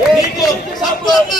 మీకు సంపూర్ణ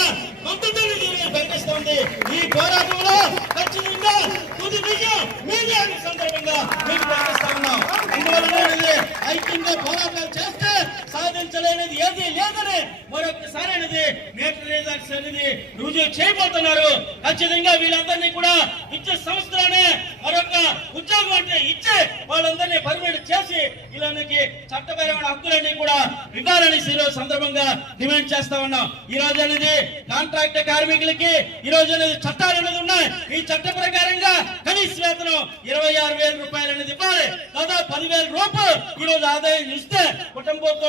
మద్దతుని ప్రకటిస్తోంది. ఈ పోరాటంలో ఖచ్చితంగా తుది విజయం మీదే అనే సందర్భంగా మీకు ప్రకటిస్తా ఉన్నాం. అందువల్ల ఐక్యంగా పోరాటాలు చేస్తే సాధించలేనిది ఏది లేదని మరొకసారి అనేది మేటర్ రీజర్స్ అనేది రుజువు చేయబోతున్నారు. ఖచ్చితంగా వీళ్ళందరినీ కూడా ఇచ్చే సంస్థలోనే మరొక ఉద్యోగం అంటే ఇచ్చే వాళ్ళందరినీ పర్మిట్ చేసి ఇలానికి చట్టపరమైన హక్కులన్నీ కూడా ఇవ్వాలని సందర్భంగా డిమాండ్ చేస్తా ఉన్నాం. ఈ రోజు అనేది కాంట్రాక్ట్ కార్మికులకి ఈ రోజు అనేది చట్టాలు అనేది ఉన్నాయి. ఈ చట్ట ప్రకారంగా కనీస వేతనం 26,000 రూపాయలు అనేది ఇవ్వాలి. దాదాపు 10,000 రూపాయలు ఈ రోజు ఆదాయం ఇస్తే కుటుంబంతో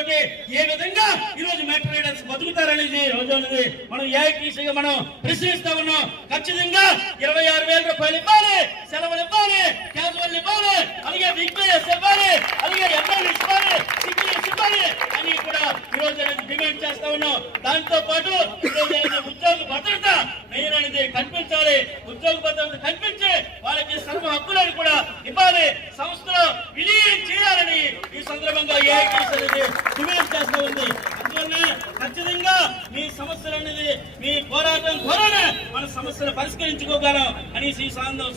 ఏ విధంగా ఈ రోజు మెట్రో రైడర్స్ బతుకుతారనేది రోజు అనేది మనం ఏఐటీసీగా మనం ప్రశ్నిస్తా ఉన్నాం. ఖచ్చితంగా 26,000 రూపాయలు ఇవ్వాలి, సెలవులు ఇవ్వాలి, క్యాజువల్ ఇవ్వాలి, అలాగే విక్టోరియస్ ఇవ్వాలి, అలాగే ఎంఎల్ఏ ఇవ్వాలి, సిక్యూరిటీ ఇవ్వాలి అని కూడా ఈ రోజు అనేది డిమాండ్ చేస్తా ఉన్నాం. దాంతో పాటు ఈ రోజు ఉద్యోగ భద్రత మెయిన్ అనేది కల్పించాలి. ఉద్యోగ భద్రత కల్పించి వాళ్ళకి సర్వ హక్కులను కూడా ఇవ్వాలి, సంస్థలో విలీనం చేయాలని ఈ సందర్భంగా ఏఐటీసీ అనేది డిమాండ్ చేస్తా ఉంది. అందువల్ల ఖచ్చితంగా మీ సమస్యలు అనేది మీ పోరాటం ద్వారానే మన సమస్యలు పరిష్కరించుకోగలం అని ఈ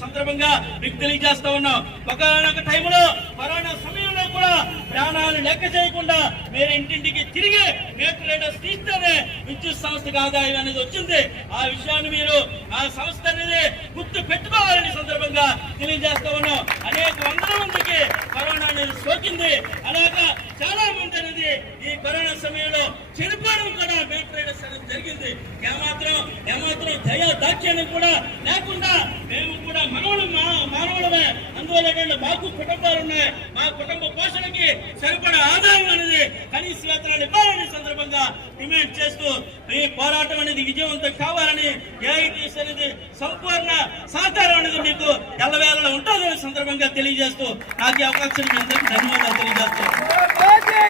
సందర్భంగా మీకు తెలియజేస్తా ఉన్నాం. ఒకనొక టైంలో కరోనా సమయంలో కూడా ప్రాణాలు లెక్క చేయకుండా మీరు ఇంటింటికి తిరిగి మేటర్ రైడర్స్ తీస్తేనే విద్యుత్ సంస్థకు ఆదాయం అనేది వచ్చింది. ఆ విషయాన్ని మీరు ఆ సంస్థ అనేది గుర్తు పెట్టుకోవాలని సందర్భంగా తెలియజేస్తా ఉన్నాం. అనేక వందల మందికి కరోనా అనేది సోకింది. అనేక చాలా మంది అనేది ఈ కరోనా సమయంలో చనిపోవడం కూడా మేటర్ రైడర్స్ అనేది జరిగింది. ఏమాత్రం దయా దాక్యాన్ని కూడా లేకుండా మేము కూడా మానవులమే. అందువల్ల మాకు కుటుంబాలు ఉన్నాయి. మా కుటుంబ పోషణకి సరిపడా ఆదాయం అనేది కనీస వేతనాలు ఇవ్వాలని సందర్భంగా డిమాండ్ చేస్తూ ఈ పోరాటం అనేది విజయవంతం కావాలని ఏఐటీసీ అనేది సంపూర్ణ సహకారం అనేది మీకు ఎల్లవేళలో ఉంటుందని సందర్భంగా తెలియజేస్తూ నాకు అవకాశం ధన్యవాదాలు తెలియజేస్తాను.